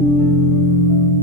thank you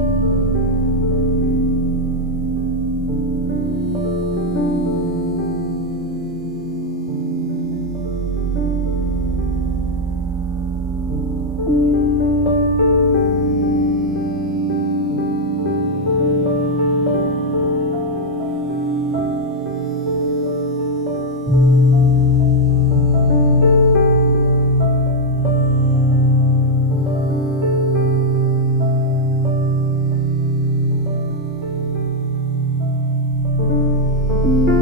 thank you thank you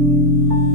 thank you